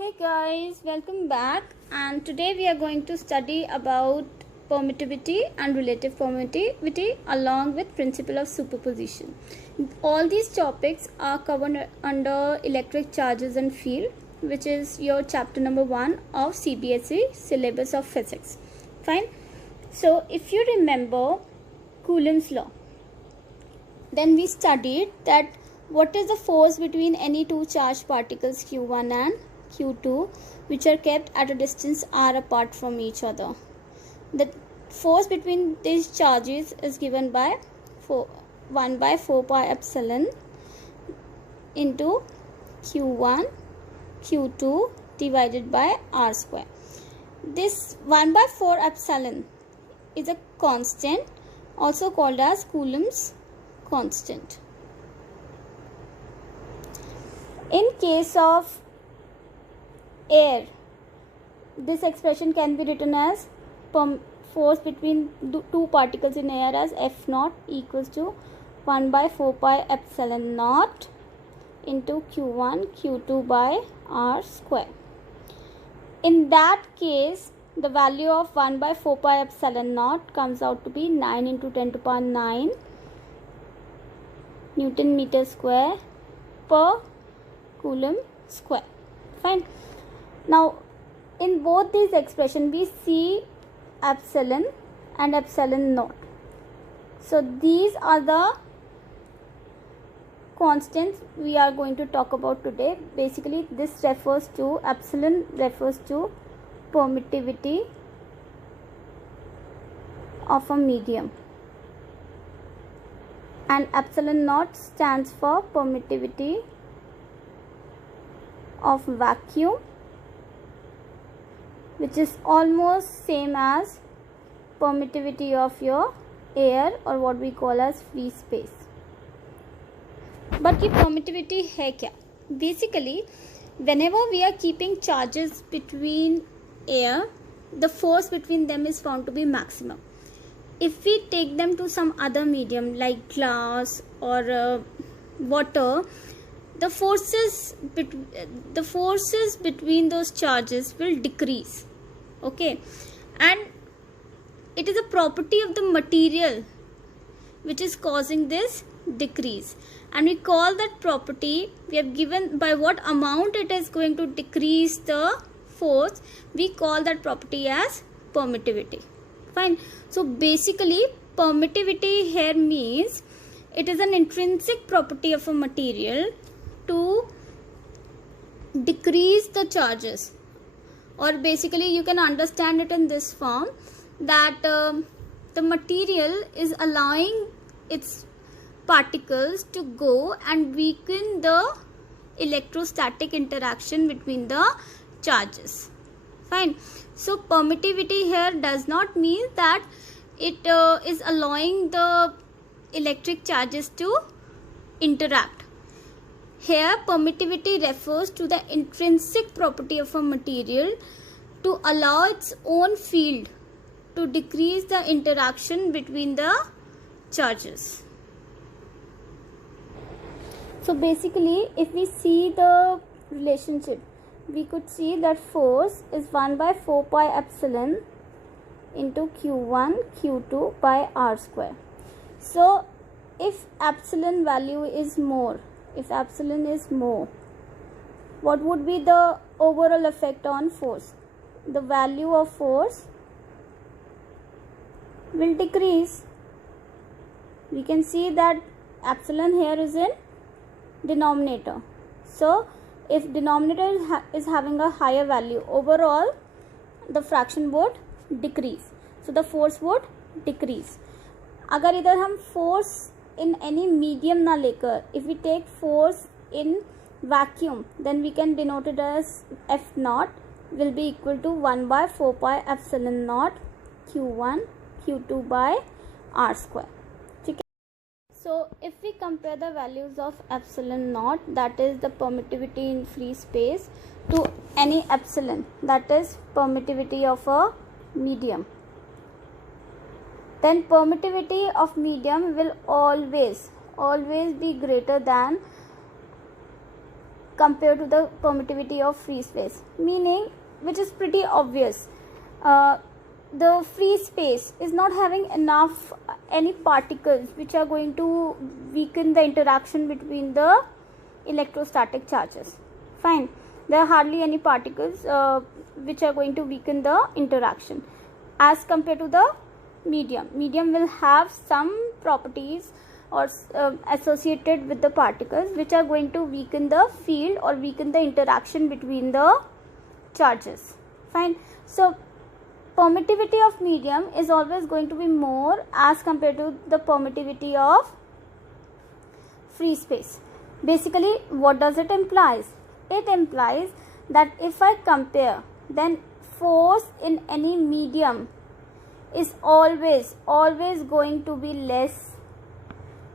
Hey guys, welcome back, and today we are going to study about permittivity and relative permittivity along with principle of superposition. All these topics are covered under electric charges and field, which is your chapter number 1 of CBSE syllabus of physics. Fine. So if you remember Coulomb's law, then we studied that what is the force between any two charged particles Q1 and Q2 which are kept at a distance r apart from each other. The force between these charges is given by 1 by 4 pi epsilon into Q1 Q2 divided by r square. This 1 by 4 epsilon is a constant, also called as Coulomb's constant. In case of air, this expression can be written as force between two particles in air as F naught equals to 1 by 4 pi epsilon naught into Q1 Q2 by r square. In that case, the value of 1 by 4 pi epsilon naught comes out to be 9 into 10 to the power 9 Newton meter square per Coulomb square. Fine. Now, in both these expressions, we see epsilon and epsilon naught. So, these are the constants we are going to talk about today. Basically, this refers to, epsilon refers to permittivity of a medium, and epsilon naught stands for permittivity of vacuum, which is almost same as permittivity of your air or what we call as free space. But ये permittivity है क्या? Basically, whenever we are keeping charges between air, the force between them is found to be maximum. If we take them to some other medium like glass or water, the forces between those charges will decrease. Okay, and it is a property of the material which is causing this decrease, and we call that property, we have given by what amount it is going to decrease the force, we call that property as permittivity. Fine. So basically, permittivity here means it is an intrinsic property of a material to decrease the charges, or basically you can understand it in this form that the material is allowing its particles to go and weaken the electrostatic interaction between the charges. Fine. So permittivity here does not mean that it is allowing the electric charges to interact. Here, permittivity refers to the intrinsic property of a material to allow its own field to decrease the interaction between the charges. So basically, if we see the relationship, we could see that force is 1 by 4 pi epsilon into Q1 Q2 by r square. So if epsilon value is more, if epsilon is more, what would be the overall effect on force? The value of force will decrease. We can see that epsilon here is in denominator. So if denominator is having a higher value, overall the fraction would decrease. So the force would decrease. अगर इधर हम force in any medium ना लेकर, if we take force in vacuum, then we can denote it as F naught will be equal to 1 by 4 pi epsilon naught Q1 Q2 by r square. So if we compare the values of epsilon naught, that is the permittivity in free space, to any epsilon, that is permittivity of a medium, then permittivity of medium will always be greater than compared to the permittivity of free space, meaning, which is pretty obvious, the free space is not having enough any particles which are going to weaken the interaction between the electrostatic charges. Fine, there are hardly any particles which are going to weaken the interaction as compared to the medium. Medium will have some properties or associated with the particles which are going to weaken the field or weaken the interaction between the charges. Fine, so permittivity of medium is always going to be more as compared to the permittivity of free space. Basically, what does it implies? It implies that if I compare, then force in any medium is always going to be less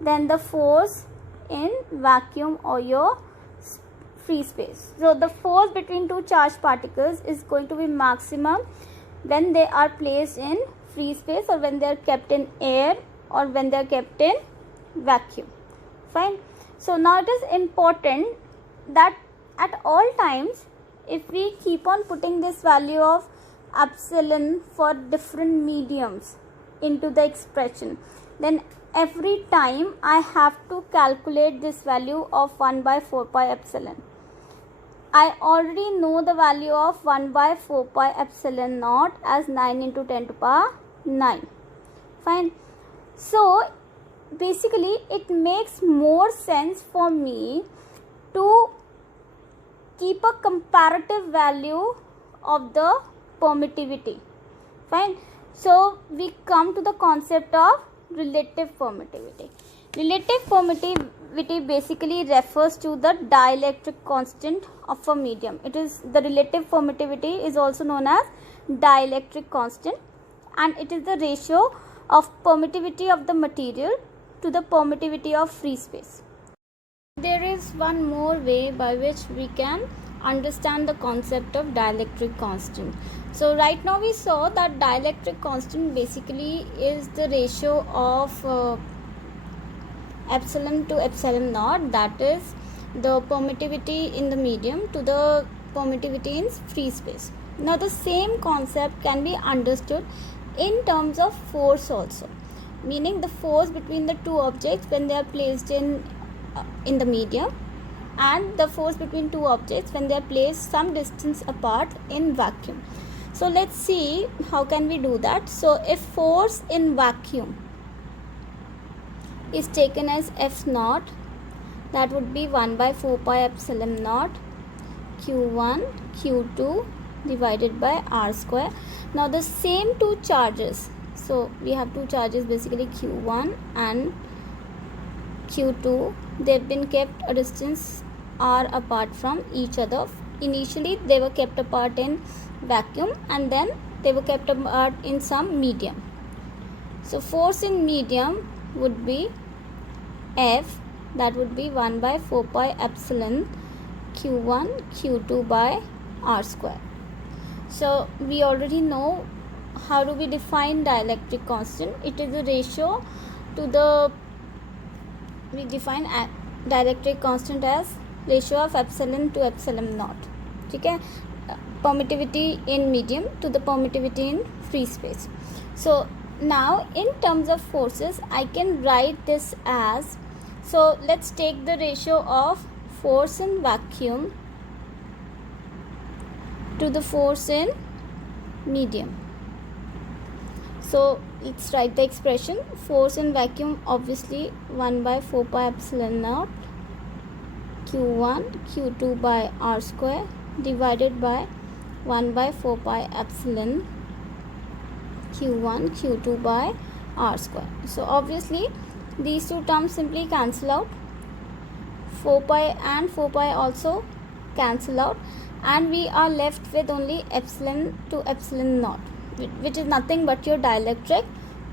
than the force in vacuum or your free space. So the force between two charged particles is going to be maximum when they are placed in free space, or when they are kept in air, or when they are kept in vacuum. Fine. So now it is important that at all times, if we keep on putting this value of epsilon for different mediums into the expression, then every time I have to calculate this value of 1 by 4 pi epsilon. I already know the value of 1 by 4 pi epsilon naught as 9 into 10 to the power 9. Fine. So basically it makes more sense for me to keep a comparative value of the permittivity. Fine. So we come to the concept of relative permittivity. Relative permittivity basically refers to the dielectric constant of a medium. It is the relative permittivity is also known as dielectric constant, and it is the ratio of permittivity of the material to the permittivity of free space. There is one more way by which we can understand the concept of dielectric constant. So right now we saw that dielectric constant basically is the ratio of epsilon to epsilon naught, that is the permittivity in the medium to the permittivity in free space. Now the same concept can be understood in terms of force also, meaning the force between the two objects when they are placed in the medium, and the force between two objects when they are placed some distance apart in vacuum. So let's see how can we do that. So if force in vacuum is taken as F naught, that would be 1 by 4 pi epsilon naught Q1 Q2 divided by R square. Now the same two charges, so we have two charges basically Q1 and Q2, they've been kept a distance R apart from each other. Initially they were kept apart in vacuum, and then they were kept apart in some medium. So force in medium would be F, that would be 1 by 4 pi epsilon Q1 Q2 by R square. So we already know how do we define dielectric constant. It is a ratio to the, we define dielectric constant as ratio of epsilon to epsilon naught. Okay, permittivity in medium to the permittivity in free space. So now in terms of forces I can write this as, so let's take the ratio of force in vacuum to the force in medium. So let's write the expression. Force in vacuum obviously 1 by 4 pi epsilon naught Q1 Q2 by R square divided by 1 by 4 pi epsilon Q1 Q2 by R square. So obviously these two terms simply cancel out. 4 pi and 4 pi also cancel out, and we are left with only epsilon to epsilon naught, which is nothing but your dielectric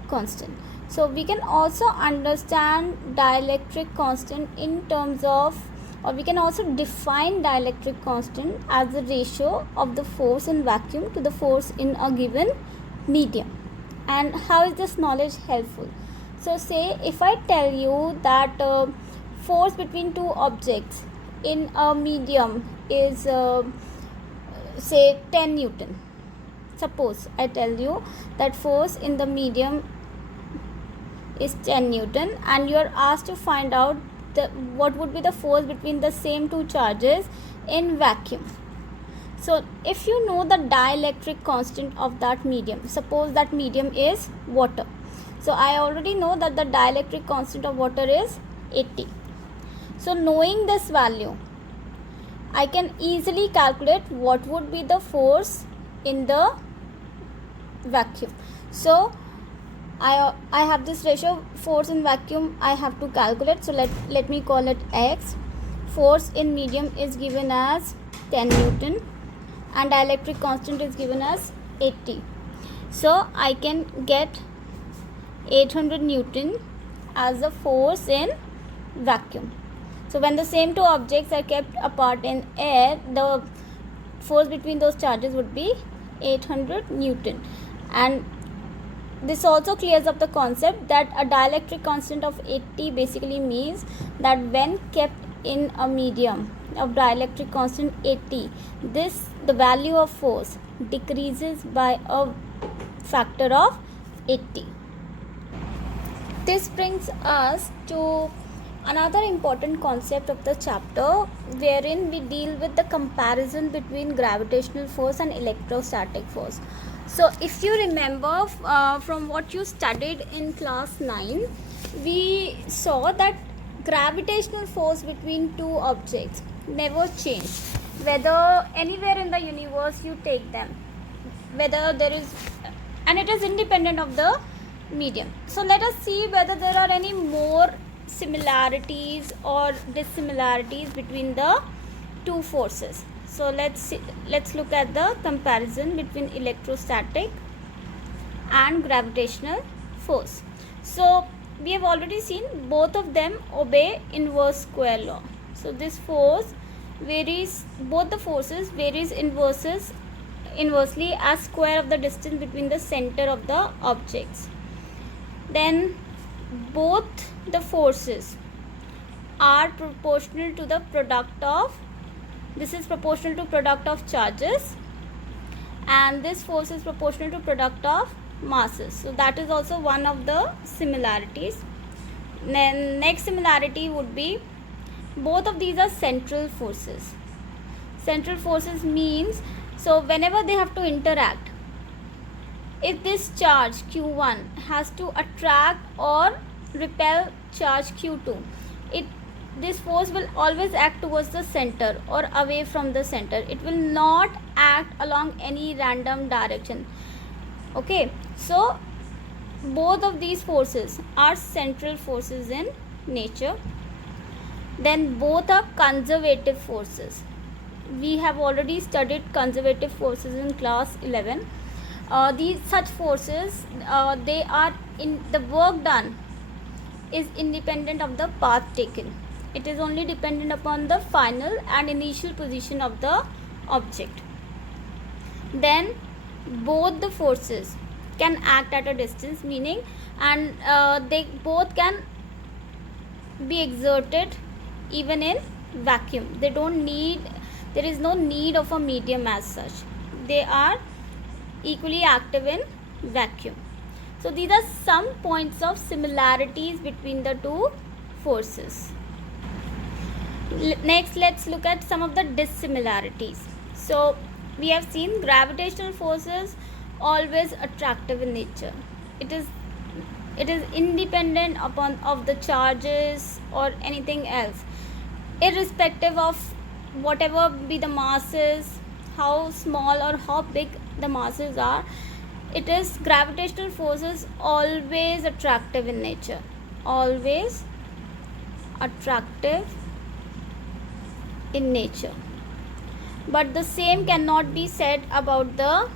constant. So we can also understand dielectric constant in terms of, or we can also define dielectric constant as the ratio of the force in vacuum to the force in a given medium. And how is this knowledge helpful? So say if I tell you that force between two objects in a medium is say 10 Newton. Suppose I tell you that force in the medium is 10 Newton, and you are asked to find out what would be the force between the same two charges in vacuum. So if you know the dielectric constant of that medium, suppose that medium is water. So I already know that the dielectric constant of water is 80. So knowing this value, I can easily calculate what would be the force in the vacuum. So I have this ratio, force in vacuum I have to calculate. So let me call it X. Force in medium is given as 10 Newton and dielectric constant is given as 80. So I can get 800 Newton as the force in vacuum. So when the same two objects are kept apart in air, the force between those charges would be 800 Newton. And this also clears up the concept that a dielectric constant of 80 basically means that when kept in a medium of dielectric constant 80, the value of force decreases by a factor of 80. This brings us to another important concept of the chapter, wherein we deal with the comparison between gravitational force and electrostatic force. So if you remember from what you studied in class 9, we saw that gravitational force between two objects never change, whether anywhere in the universe you take them, whether there is, and it is independent of the medium. So let us see whether there are any more similarities or dissimilarities between the two forces. So let's look at the comparison between electrostatic and gravitational force. So we have already seen both of them obey inverse square law. So this force varies, both the forces varies inversely as square of the distance between the center of the objects. Then both the forces are proportional to the product of, this is proportional to product of charges, and this force is proportional to product of masses. So that is also one of the similarities. Then next similarity would be both of these are central forces. Central forces means, so whenever they have to interact, if this charge Q1 has to attract or repel charge Q2, this force will always act towards the center or away from the center. It will not act along any random direction. Okay, so both of these forces are central forces in nature. Then both are conservative forces. We have already studied conservative forces in class 11. These such forces, they are in the work done is independent of the path taken. It is only dependent upon the final and initial position of the object. Then both the forces can act at a distance, meaning, and they both can be exerted even in vacuum. There is no need of a medium as such. They are equally active in vacuum. So these are some points of similarities between the two forces. Next, let's look at some of the dissimilarities. So we have seen gravitational forces always attractive in nature. It is independent of the charges or anything else, irrespective of whatever be the masses, how small or how big the masses are. It is gravitational forces always attractive in nature, always attractive in nature. But the same cannot be said about the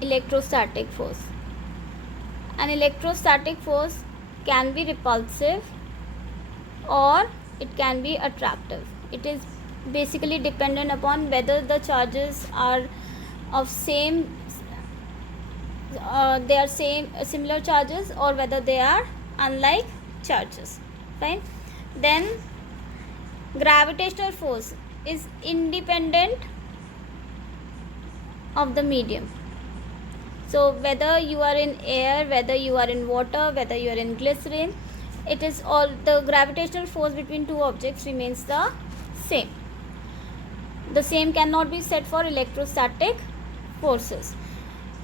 electrostatic force. An electrostatic force can be repulsive or it can be attractive. It is basically dependent upon whether the charges are of similar charges or whether they are unlike charges. Fine. Then gravitational force is independent of the medium. So whether you are in air, whether you are in water, whether you are in glycerin, it is all the gravitational force between two objects remains the same. The same cannot be said for electrostatic forces.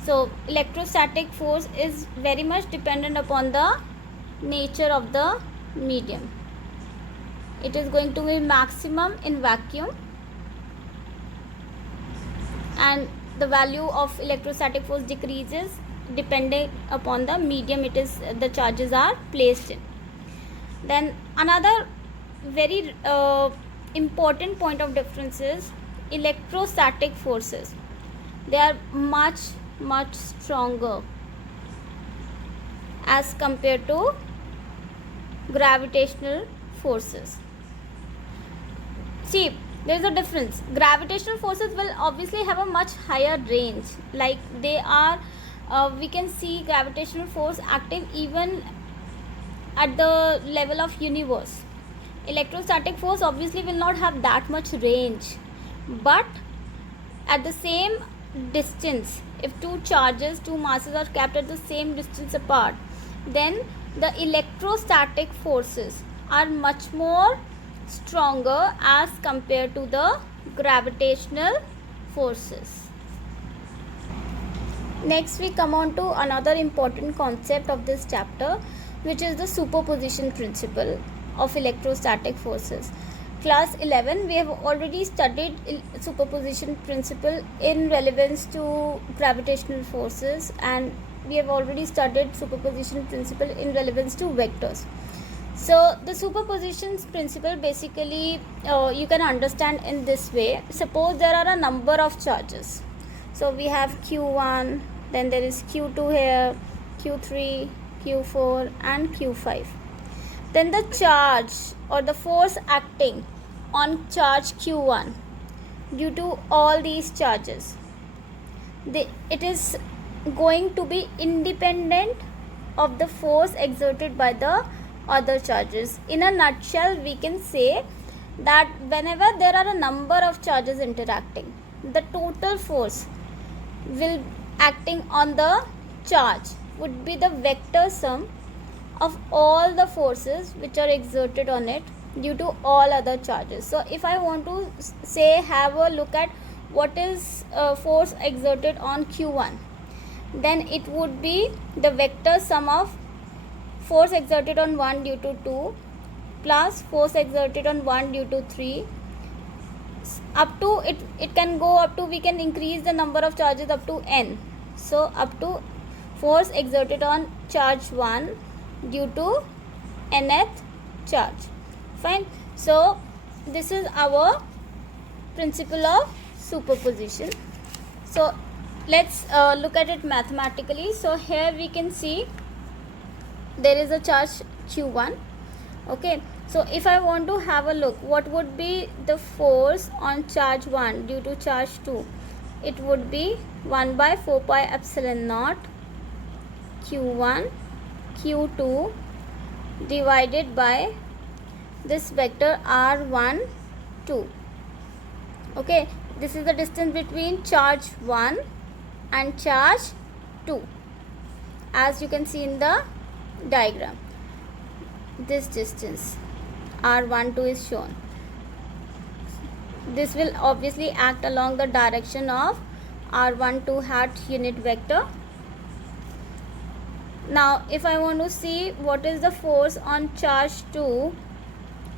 So electrostatic force is very much dependent upon the nature of the medium. It is going to be maximum in vacuum, and the value of electrostatic force decreases depending upon the medium the charges are placed in. Then another very important point of difference is electrostatic forces. They are much stronger as compared to gravitational forces. See, there is a difference. Gravitational forces will obviously have a much higher range. Like they are, we can see gravitational force active even at the level of universe. Electrostatic force obviously will not have that much range, but at the same distance, if two masses are kept at the same distance apart, then the electrostatic forces are much more stronger as compared to the gravitational forces. Next we come on to another important concept of this chapter, which is the superposition principle of electrostatic forces. Class 11, we have already studied superposition principle in relevance to gravitational forces, and we have already studied superposition principle in relevance to vectors. So the superposition principle basically you can understand in this way. Suppose there are a number of charges. So we have Q1, then there is Q2 here, Q3, Q4 and Q5. Then the charge or the force acting on charge Q1 due to all these charges, it is going to be independent of the force exerted by the other charges. In a nutshell, we can say that whenever there are a number of charges interacting, the total force will acting on the charge would be the vector sum of all the forces which are exerted on it due to all other charges. So if I want to say have a look at what is force exerted on Q1, then it would be the vector sum of force exerted on 1 due to 2 plus force exerted on 1 due to 3 up to it can go up to, we can increase the number of charges up to n. So up to force exerted on charge 1 due to nth charge. Fine. So this is our principle of superposition. So let's look at it mathematically. So here we can see there is a charge Q1. Okay, so if I want to have a look, what would be the force on charge 1 due to charge 2? It would be 1 by 4 pi epsilon naught Q1 Q2 divided by this vector R1 2. Okay, this is the distance between charge 1 and charge 2, as you can see in the diagram. This distance R12 is shown. This will obviously act along the direction of R12 hat unit vector. Now if I want to see what is the force on charge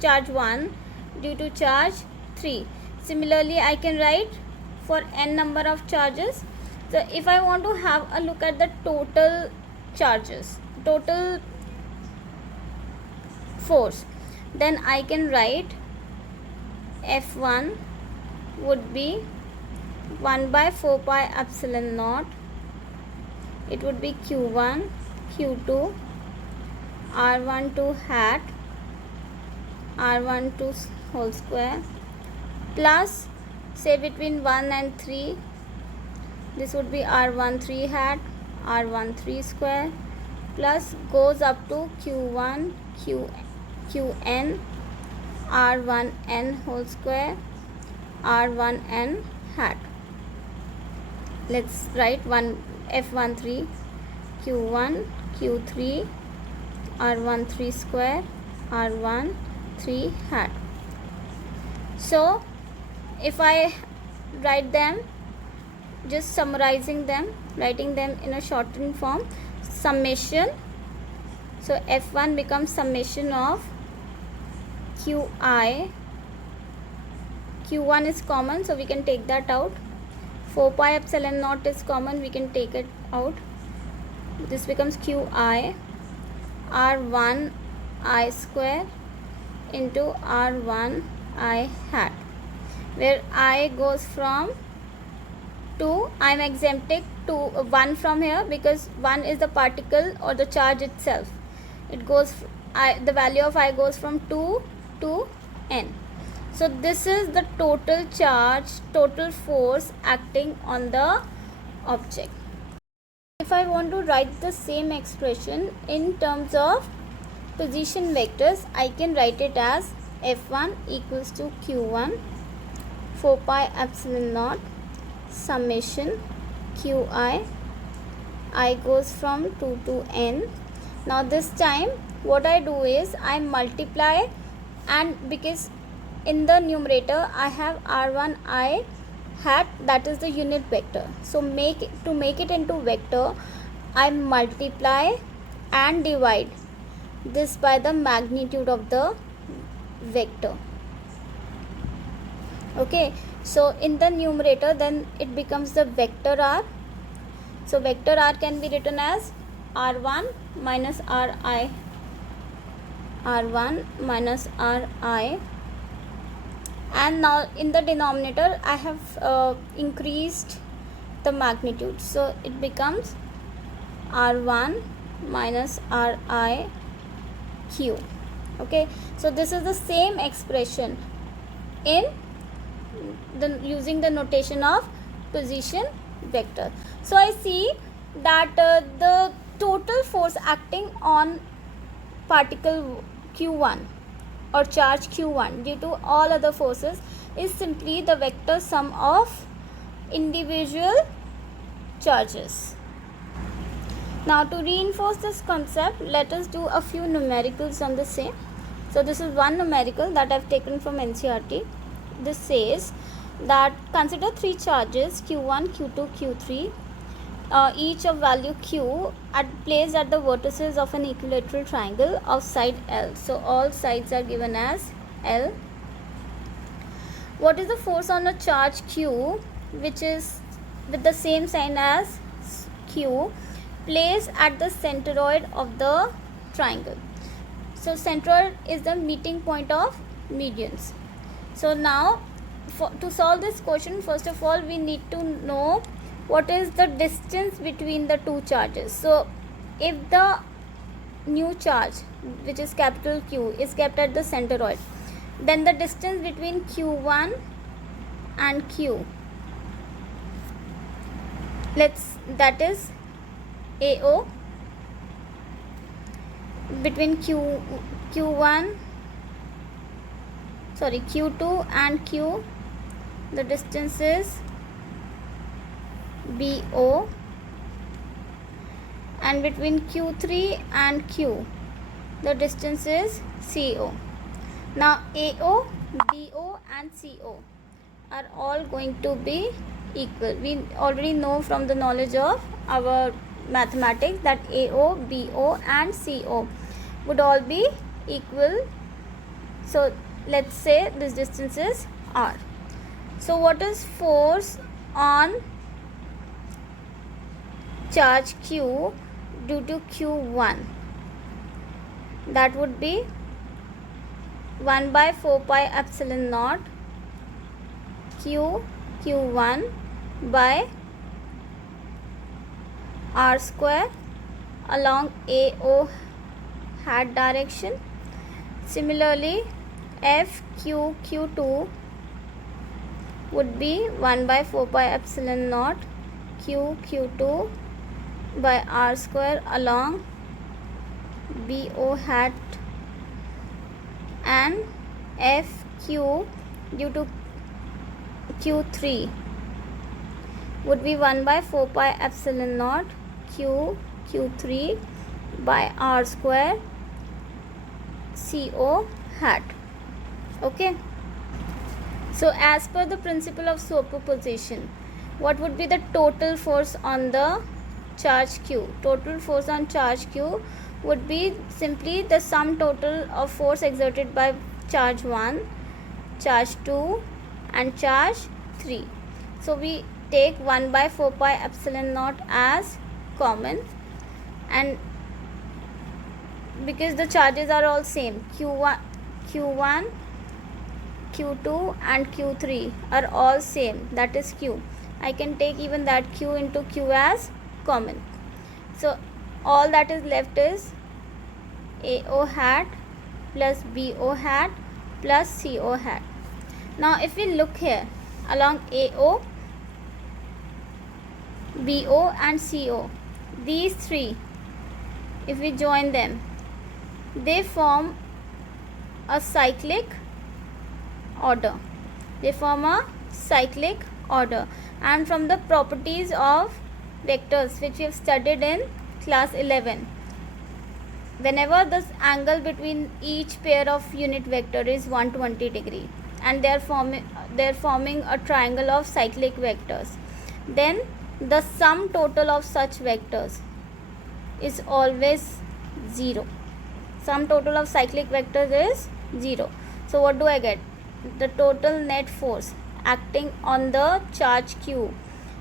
1 due to charge 3, similarly I can write for n number of charges. So if I want to have a look at the total charges, total force, then I can write F1 would be 1 by 4 pi epsilon naught. It would be Q1 Q2 R12 hat R12 whole square plus, say between 1 and 3, this would be R13 hat R13 square plus goes up to Q1 Qn r1n whole square r1n hat. Let's write f13 q1 q3 r13 square r13 hat. So if I write them, just summarizing them, writing them in a shortened form, summation. So f1 becomes summation of qi. q1 is common, so we can take that out. 4 pi epsilon naught is common, we can take it out. This becomes qi r1 I square into r1 I hat, where I goes from 2. I am exempting 1 from here because 1 is the particle or the charge itself. It goes, the value of I goes from 2 to n. So this is the total charge, total force acting on the object. If I want to write the same expression in terms of position vectors, I can write it as f1 equals to q1 4 pi epsilon naught summation qi. I goes from 2 to n. Now this time what I do is I multiply, and because in the numerator I have r1 I hat, that is the unit vector. So to make it into vector, I multiply and divide this by the magnitude of the vector. Okay, so in the numerator then it becomes the vector r. So vector r can be written as r1 minus ri, r1 minus ri. And now in the denominator I have increased the magnitude, so it becomes r1 minus ri q. Okay, so this is the same expression in using the notation of position vector. So I see that the total force acting on particle q1 or charge q1 due to all other forces is simply the vector sum of individual charges. Now to reinforce this concept, let us do a few numericals on the same. So this is one numerical that I have taken from NCERT. This says that consider 3 charges q1, q2, q3, each of value q placed at the vertices of an equilateral triangle of side L. So all sides are given as L. What is the force on a charge q which is with the same sign as q placed at the centroid of the triangle? So centroid is the meeting point of medians. So now to solve this question, first of all we need to know what is the distance between the two charges. So if the new charge, which is capital Q, is kept at the centroid, then the distance between q1 and q, that is AO, between q2 and q, the distance is BO, and between q3 and q, the distance is CO. Now AO, BO and CO are all going to be equal. We already know from the knowledge of our mathematics that AO, BO and CO would all be equal. So let's say this distance is R. So what is force on charge Q due to Q1? That would be 1 by 4 pi epsilon naught Q1 by R square along AO hat direction. Similarly, FQ2 would be 1 by 4 pi epsilon naught Q2 by R square along BO hat, and FQ due to Q3 would be 1 by 4 pi epsilon naught Q3 by R square CO hat. Okay, so as per the principle of superposition, what would be the total force on the charge Q? Total force on charge Q would be simply the sum total of force exerted by charge 1, charge 2 and charge 3. So we take 1 by 4 pi epsilon naught as common, and because the charges are all same, Q1, Q2 and Q3 are all same, that is Q. I can take even that Q into Q as common. So all that is left is AO hat plus BO hat plus CO hat. Now if we look here along AO, BO and CO, these three, if we join them, they form a cyclic order. They form a cyclic order, and from the properties of vectors which we have studied in class 11, whenever this angle between each pair of unit vector is 120 degree and they are forming a triangle of cyclic vectors, then the sum total of such vectors is always 0. Sum total of cyclic vectors is 0. So what do I get? The total net force acting on the charge Q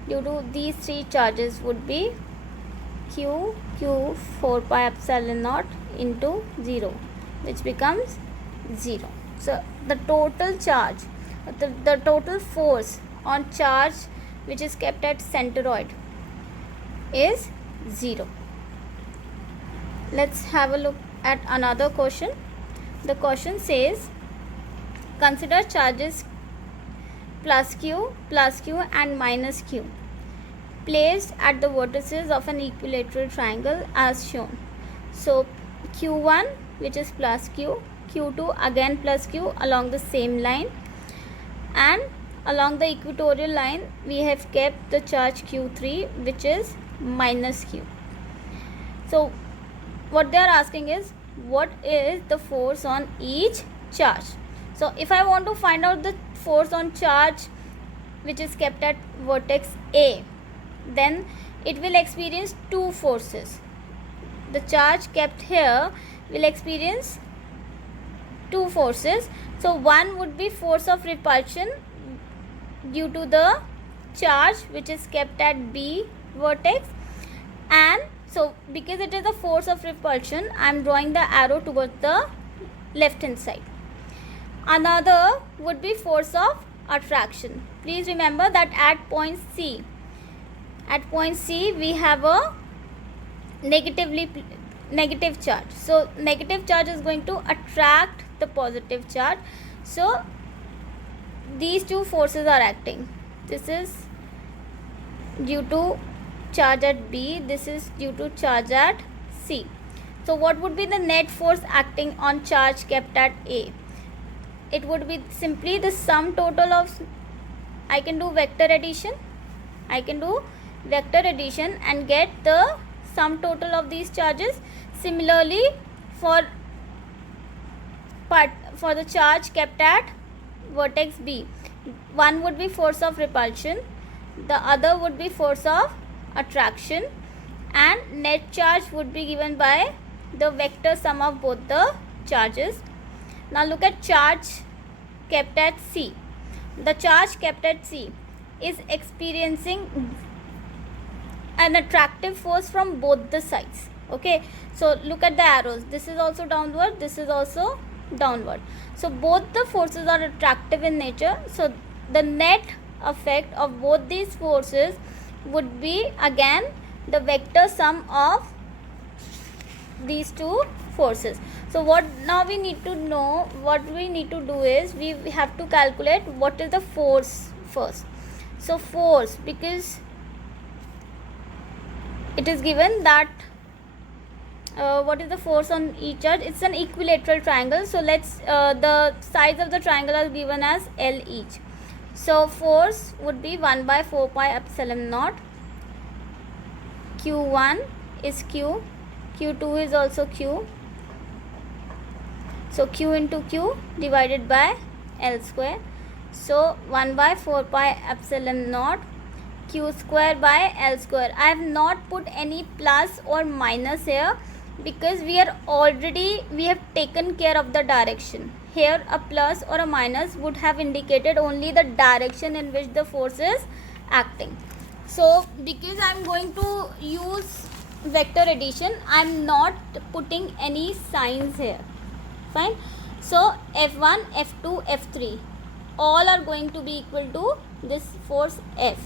due to these three charges would be Q 4 pi epsilon naught into 0, which becomes 0. So the total charge, the total force on charge which is kept at centroid is 0. Let's have a look at another question. The question says, consider charges plus Q and minus Q placed at the vertices of an equilateral triangle as shown. So Q1, which is plus Q, Q2 again plus Q along the same line, and along the equatorial line we have kept the charge Q3, which is minus Q. So what they are asking is, what is the force on each charge? So if I want to find out the force on charge which is kept at vertex A, then it will experience two forces. The charge kept here will experience two forces. So one would be force of repulsion due to the charge which is kept at B vertex, and so because it is a force of repulsion, I am drawing the arrow towards the left hand side. Another would be force of attraction. Please remember that at point C we have a negative charge. So negative charge is going to attract the positive charge. So these two forces are acting. This is due to charge at B, this is due to charge at C. So what would be the net force acting on charge kept at A? It would be simply the sum total of, I can do vector addition and get the sum total of these charges. Similarly for the charge kept at vertex B, one would be force of repulsion, the other would be force of attraction, and net charge would be given by the vector sum of both the charges. Now look at charge kept at C. The charge kept at C is experiencing an attractive force from both the sides. Okay, so look at the arrows. This is also downward, this is also downward. So both the forces are attractive in nature. So the net effect of both these forces would be again the vector sum of these two forces. So what now we need to know, what we need to do is we have to calculate what is the force first. So force, because it is given that what is the force on each charge? It's an equilateral triangle, so let's the sides of the triangle are given as L each. So force would be 1 by 4 pi epsilon naught. Q1 is Q, Q2 is also Q, so Q into Q divided by L square. So 1 by 4 pi epsilon naught Q square by L square. I have not put any plus or minus here because we have taken care of the direction. Here a plus or a minus would have indicated only the direction in which the force is acting. So because I am going to use vector addition, I am not putting any signs here. Fine. So F1, F2, F3 all are going to be equal to this force F.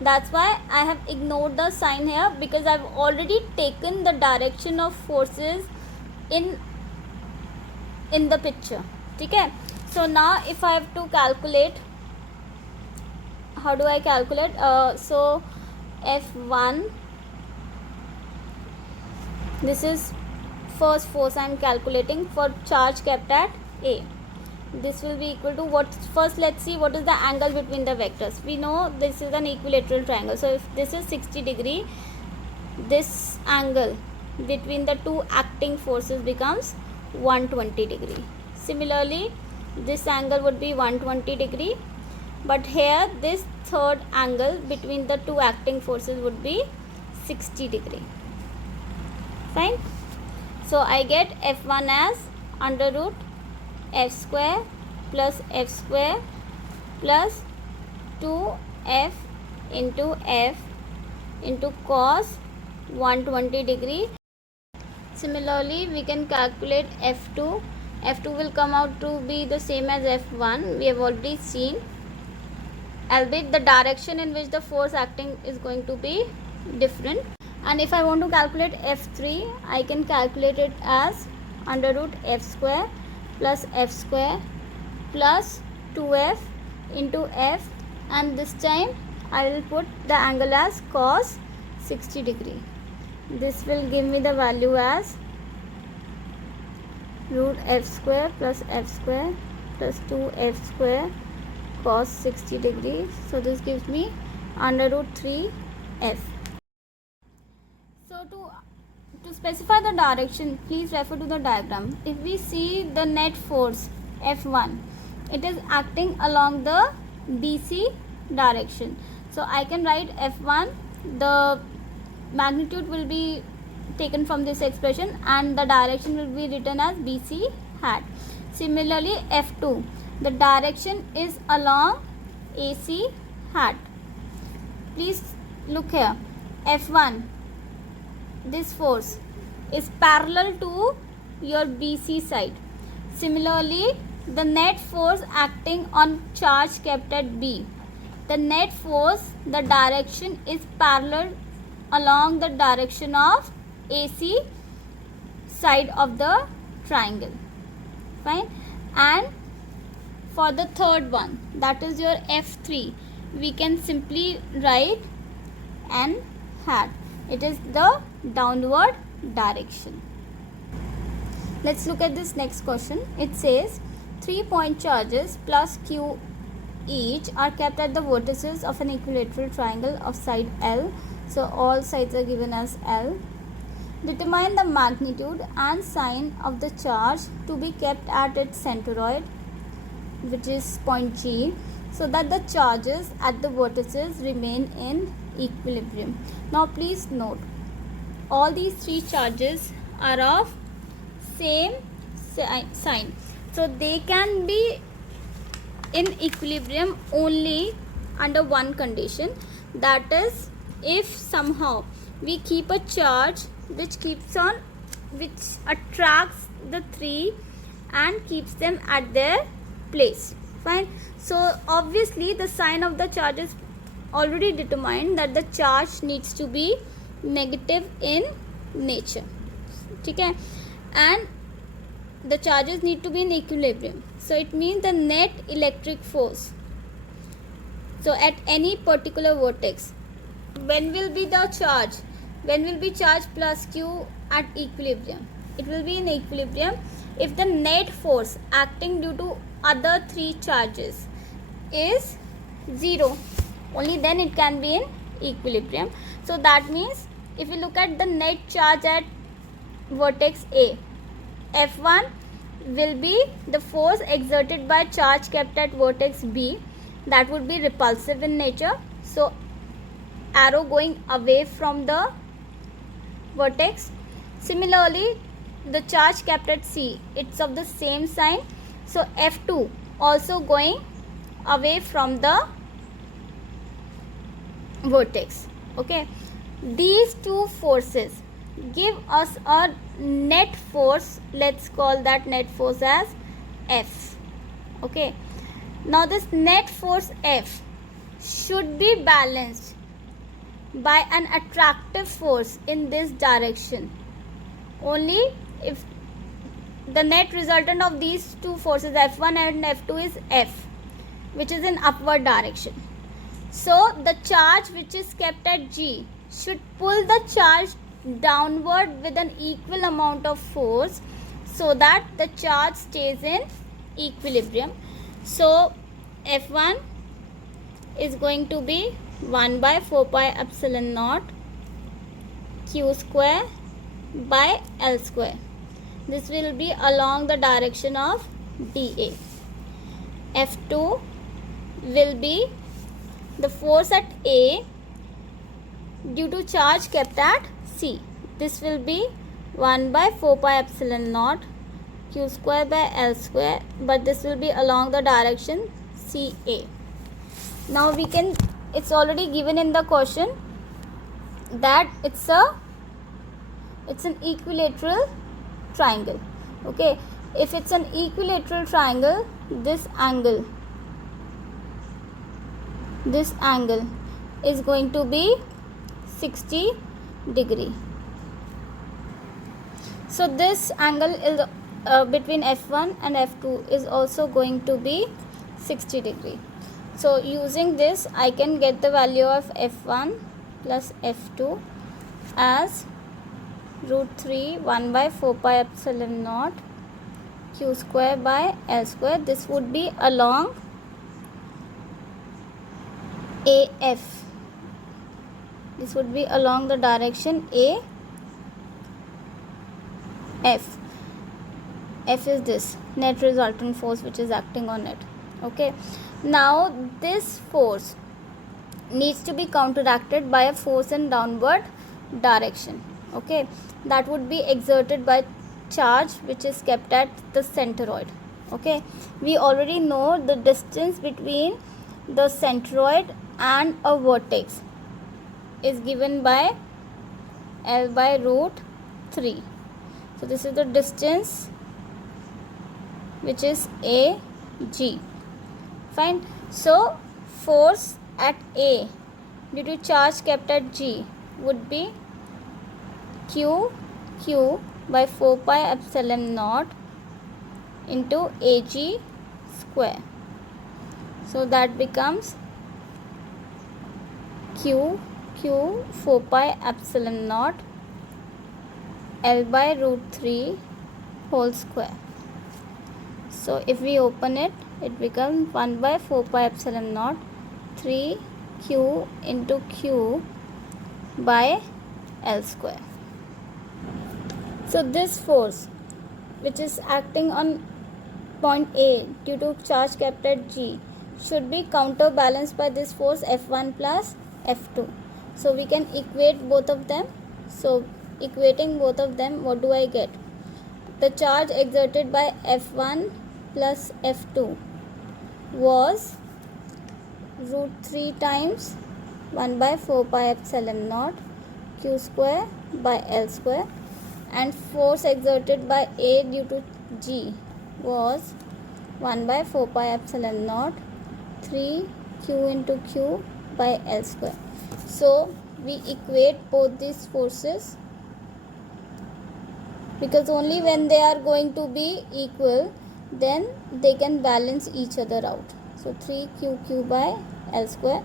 That's why I have ignored the sign here, because I've already taken the direction of forces in the picture. Okay. So now if I have to calculate, how do I calculate? So F1, this is first force I am calculating for charge kept at A. This will be equal to what? First let's see what is the angle between the vectors. We know this is an equilateral triangle, so if this is 60 degree, this angle between the two acting forces becomes 120 degree. Similarly, this angle would be 120 degree, but here this third angle between the two acting forces would be 60 degree. Fine. So I get F1 as under root F square plus F square plus 2F into F into cos 120 degree. Similarly, we can calculate F2. F2 will come out to be the same as F1. We have already seen, albeit the direction in which the force acting is going to be different. And if I want to calculate F3, I can calculate it as under root F square plus F square plus 2F into F, and this time I will put the angle as cos 60 degree. This will give me the value as root F square plus F square plus 2F square cos 60 degree. So this gives me under root 3F. So to specify the direction, please refer to the diagram. If we see the net force F1, it is acting along the BC direction. So I can write F1, the magnitude will be taken from this expression and the direction will be written as BC hat. Similarly, F2, the direction is along AC hat. Please look here. F1, this force is parallel to your BC side. Similarly, the net force acting on charge kept at B, the net force, the direction is parallel along the direction of AC side of the triangle. Fine. And for the third one, that is your F3, we can simply write N hat. It is the downward direction. Let's look at this next question. It says 3 point charges plus Q each are kept at the vertices of an equilateral triangle of side L. So all sides are given as L. Determine the magnitude and sign of the charge to be kept at its centroid, which is point G, so that the charges at the vertices remain in equilibrium. Now please note, all these three charges are of same sign, so they can be in equilibrium only under one condition, that is if somehow we keep a charge which attracts the three and keeps them at their place. Fine. So obviously the sign of the charge is already determined that the charge needs to be negative in nature. Okay, and the charges need to be in equilibrium. So it means the net electric force, so at any particular vertex, when will be the charge when will be charge plus q at equilibrium? It will be in equilibrium if the net force acting due to other three charges is 0. Only then it can be in equilibrium. So that means if you look at the net charge at vertex A, F1 will be the force exerted by charge kept at vertex B, that would be repulsive in nature. So arrow going away from the vertex. Similarly, the charge kept at C, it's of the same sign. So F2 also going away from the vertex. Okay, these two forces give us a net force. Let's call that net force as F. Okay, now this net force F should be balanced by an attractive force in this direction. Only if the net resultant of these two forces F1 and F2 is F, which is in upward direction. So the charge which is kept at G should pull the charge downward with an equal amount of force so that the charge stays in equilibrium. So F1 is going to be 1 by 4 pi epsilon naught q square by L square. This will be along the direction of dA. F2 will be the force at A due to charge kept at C. This will be 1 by 4 pi epsilon naught q square by L square, but this will be along the direction CA. Now we can, it's already given in the question that it's an equilateral triangle. Okay, if it's an equilateral triangle, this angle is going to be 60 degree. So this angle is between F1 and F2 is also going to be 60 degree. So using this I can get the value of F1 plus F2 as root 3 1 by 4 pi epsilon naught q square by L square. This would be along AF. This would be along the direction AF. F is this net resultant force which is acting on it. Okay, now this force needs to be counteracted by a force in downward direction. Okay, that would be exerted by charge which is kept at the centroid. Okay, we already know the distance between the centroid and a vertex is given by L by root 3. So this is the distance which is AG. Fine. So force at A due to charge kept at G would be Q by 4 pi epsilon naught into AG square. So that becomes Q 4 pi epsilon naught L by root 3 whole square. So if we open it, it becomes 1 by 4 pi epsilon naught 3Q into Q by L square. So this force which is acting on point A due to charge kept at G should be counterbalanced by this force F1 plus F2. So we can equate both of them. So equating both of them, what do I get? The charge exerted by F1 plus F2 was root 3 times 1 by 4 pi epsilon naught q square by L square, and force exerted by A due to G was 1 by 4 pi epsilon naught 3Q into Q by L square. So we equate both these forces because only when they are going to be equal then they can balance each other out. So 3QQ by L square.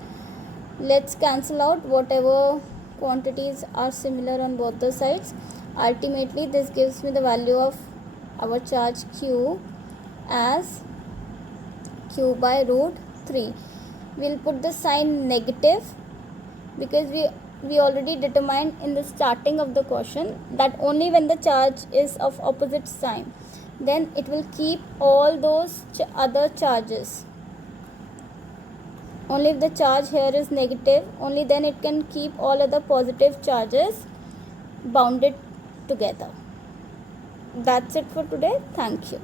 Let's cancel out whatever quantities are similar on both the sides. Ultimately, this gives me the value of our charge q as q by root 3. We'll put the sign negative because we already determined in the starting of the question that only when the charge is of opposite sign, then it will keep all those other charges. Only if the charge here is negative, only then it can keep all other positive charges bounded together. That's it for today. Thank you.